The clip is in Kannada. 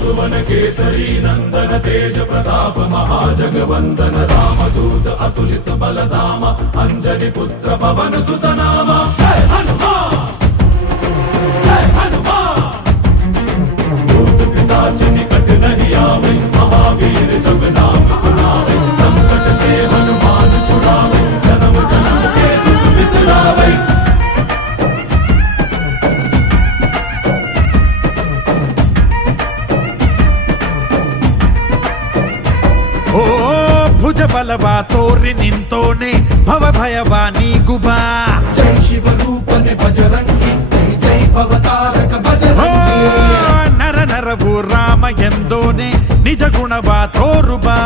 सुवन केसरी नंदन तेज प्रताप महाजगवंदन रामदूत अतुलित बलधाम अंजनी पुत्र पवन सुत नाम जय हनुमान जय हनुमान भूत पिशाच निकट नहीं आवे महावीर जब नाम सुनावे संकट से हनुमान छुड़ावे जन्म जन्म के दुख बिसरावे ಓ ಭುಜ ಬಲವ ತೋರಿ ನಿಂತೋನೆ ಭವ ಭಯವ ನೀಗುಬಾ ಜೈ ಶಿವ ರೂಪನೆ ಬಜರಂಗಿ ಜೈ ಜೈ ಭವತಾರಕ ಬಜರಂಗಿ ನರ ನರವು ರಾಮ ಎಂದೋನೆ ನಿಜ ಗುಣವ ತೋರುಬಾ